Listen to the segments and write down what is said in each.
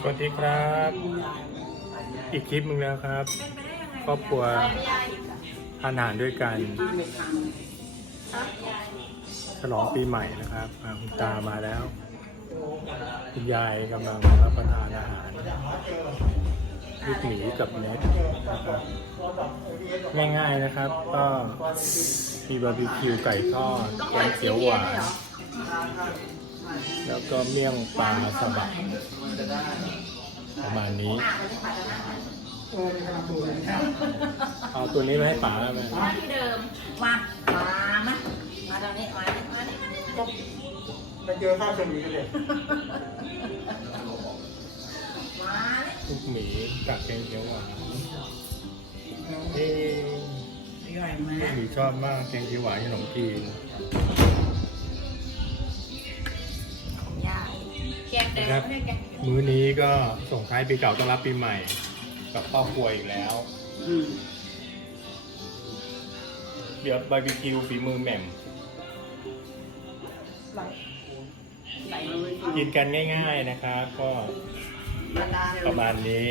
สวัสดีครับ อีกคลิปหนึ่งแล้วครับ ครอบครัวทานอาหารด้วยกัน ฉลองปีใหม่นะครับอ่าคุณตามาแล้ว คุณยายกำลังรับประทานอาหารลูกหมีกับเน็ตนะครับง่ายๆนะครับ ก็มีบาร์บีคิวไก่ทอดแกงเขียวหวาน แล้วก็เมี่ยงปลาสบักประมาณนี้ เอาตัวนี้มาให้ป๋าแล้วไหมมาที่เดิม มา มามามาตรงนี้ มานี่มานี่มานี่ไปเจอข้าวชมีกันเลยมานี่ลูกหมีกับแกงเขียวหวานเอ๊ะอร่อยไหม ลูกหมีชอบมากแกงเขียวหวานขนมจีน ม่ได้แกงเขียวมื้อนี้ก็ส่งท้ายปีเก่าต้อนรับปีใหม่ กับครอบครัวอีกแล้ว เดี๋ยวบาร์บีคิวฝีมือแหม่มใส่กินกันง่าย ๆนะครับ ก็มาดาประมาณนี้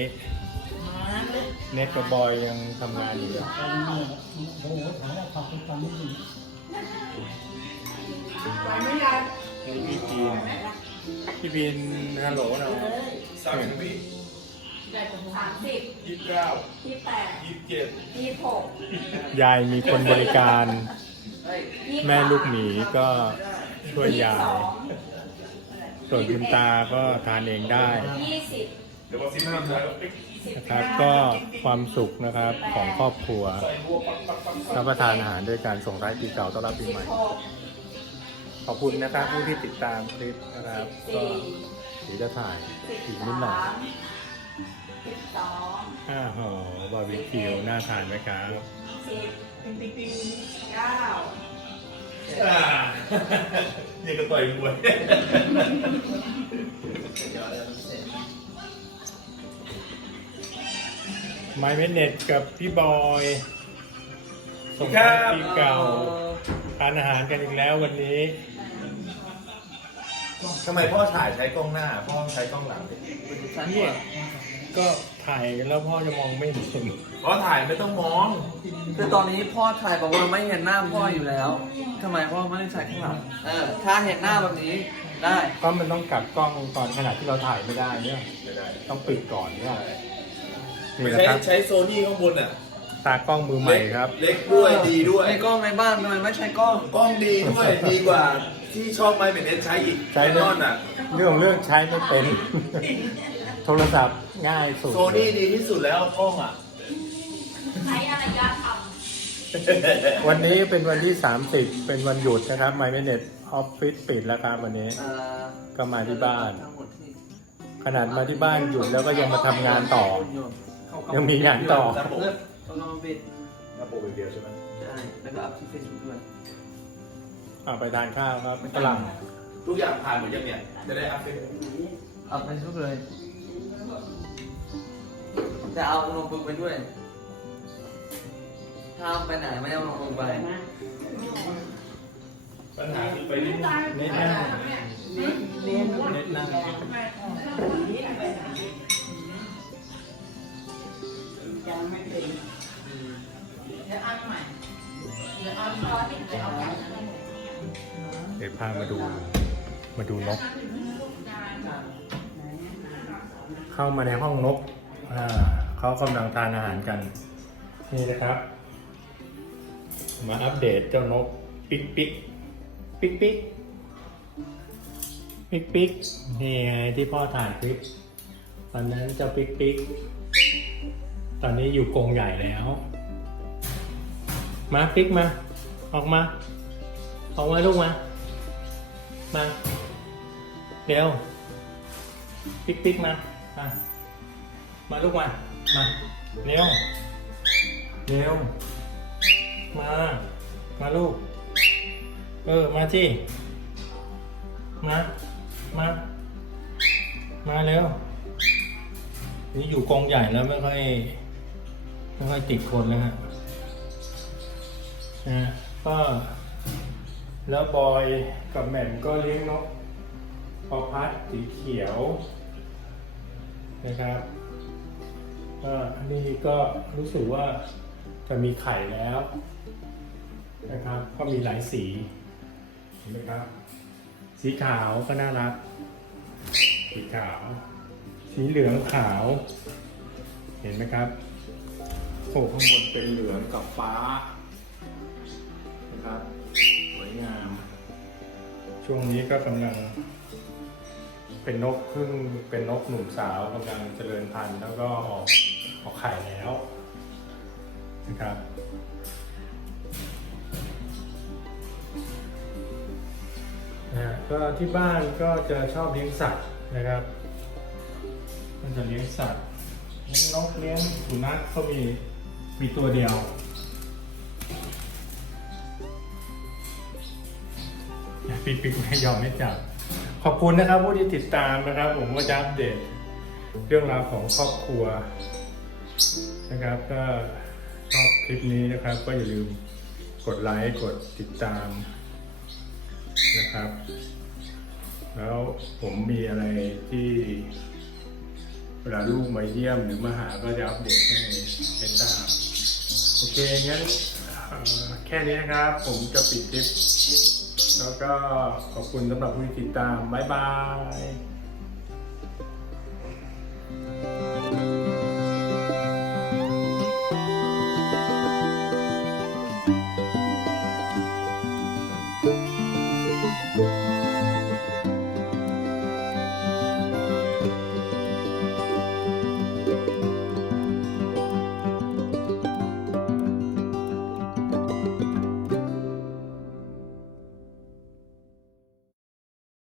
มาเลยเน็ตกับบอยยังทำงานอยู่โอ้โหถามว่าผักเป็นฟังไม่ดีไปไม่ได้พี่พีน พี่พีนฮัลโหลนะสามสิบวิได้ถึงสามสิบยี่สิบเก้ายี่สิบแปดยี่สิบเจ็ดยี่สิบหกยายมีคนบริการยี่สิบแม่ลูกหมีก็ช่วยยายสองส่วนคุณตาก็ทานเองได้ยี่สิบเดี๋ยวมาซิมน้ำแล้วปิ๊กสิบนะครับก็ความสุขนะครับของครอบครัวใส่บัวปักปักปักรับประทานอาหารด้วยการส่งท้ายปีเก่าต้อนรับปีสิบใหม่หก ขอบคุณนะครับผู้ที่ติดตามคลิปนะครับ ก็สี่เดี๋ยวจะถ่ายสิบอีกสนิดหน่อยามสิบสองอ้าวโหบาร์บีคิวน่าทานไหมครับสิบเก้าอ่านี่ก็ต่อยมวยไมเมเน็ตกับพี่บอยส่งท้ายปีเก่าทานอาหารกันอีกแล้ววันนี้ ทำไมพ่อถ่ายใช้กล้องหน้า พ่อใช้กล้องหลังดิเนี่ยก็ถ่ายแล้วพ่อจะมองไม่เห็นพ่อถ่ายไม่ต้องมอง คือตอนนี้พ่อถ่ายบอกว่าไม่เห็นหน้าพ่ออยู่แล้วทำไมพ่อไม่ได้ใส่ข้างหลังเออถ้าเห็นหน้าแบบนี้ได้ก็มันต้องกลับกล้องตอนขณะที่เราถ่ายไม่ได้เนี่ย ไม่ได้ ต้องปิดก่อนเนี่ยนี่ไม่นะใช้ครับ ใช้โซนี่ข้างบนอะ ตากล้องมือใหม่ครับ เล็กด้วยดีด้วยในกล้องในบ้านทำไมไม่ใช้กล้อง กล้องดีด้วย ดีกว่าที่ชอบไมเป็นเอสใช้อีกใช้แคนเลยนอนอะ เรื่องของเรื่องใช้ไม่เป็น โทรศัพท์ง่ายสุดโซนี่ดีที่สุดแล้วกล้องอะ ใช้อะไรยาทวันนี้เป็นวันที่ 30 เป็นวันหยุดนะครับ My Minute Office ปิดแล้วครับวันนี้เอ่อก็มาที่บ้านทั้งหมดที่ขนาดมาที่บ้านหยุดแล้วก็ยังมาทำงานต่อ ยังมีงานต่อ ระบบเลิก ต้องลองปิดระบบอย่างเดียวใช่ไหมใช่แล้วก็อัพที่เฟซบุ๊กด้วยเอาไปทานข้าวครับกำลังทุกอย่างผ่านหมดยังเนี่ยจะได้อัพเดตอัพเฟซบุ๊กเลย แต่เอาโน้ตบุ๊กไปด้วยถ้าเอาไปไหนไม่เอาโน้ตบุ๊กไปปัญหาคือไปนี่เน็ตนั่งเน็ตนั่ง เดี๋ยพามาดู มาดูนก เข้ามาในห้องนกเขากำลังทานอาหารกัน นี่นะครับ มาอัปเดตเจ้านก ปิ๊กปิ๊กปิ๊กปิ๊กปิ๊กปิ๊กนี่ไงที่พ่อถ่ายคลิปตอนนั้นเจ้าปิ๊กปิ๊กตอนนี้อยู่กรงใหญ่แล้ว มาปิ๊กมา ออกมา ออกมาลูกมา มาเร็วปิ๊กปิ๊กมามามาลูกมามาเร็วเร็วมา มาลูก เออ มาที่มา มา มาเร็วนี่อยู่กองใหญ่แล้วไม่ค่อยไม่ค่อยติดคนแล้วฮะนะก็ แล้วบอยกับแหม่มก็เลี้ยงนกพอพัดสีเขียวนะครับก็นี่ก็รู้สึกว่าจะมีไข่แล้วนะครับก็มีหลายสีเห็นไหมครับ สีขาวก็น่ารัก สีขาว สีเหลืองขาว เห็นไหมครับโอ้ข้างบนเป็นเหลืองกับฟ้านะครับ งาม ช่วงนี้ก็กำลัง เป็นนกพึ่งเป็นนกหนุ่มสาวกำลังเจริญพันธุ์แล้วก็ออกออกไข่แล้วนะครับนะก็ที่บ้านก็จะชอบเลี้ยงสัตว์นะครับ มันจะเลี้ยงสัตว์เลี้ยงนกเลี้ยงสุนัขก็มีมีตัวเดียว ปีกปีกไม่ยอมไม่จับ ขอบคุณนะครับผู้ที่ติดตามนะครับ ผมก็จะอัปเดตเรื่องราวของครอบครัว นะครับก็ชอบคลิปนี้นะครับ ก็อย่าลืมกดไลค์กดติดตามนะครับ แล้วผมมีอะไรที่เวลาลูกมาเยี่ยมหรือมาหาก็จะอัปเดตให้ให้ทราบโอเคงั้นแค่นี้นะครับ ผมจะปิดคลิป แล้วก็ขอบคุณสำหรับผู้ติดตาม บ๊ายบาย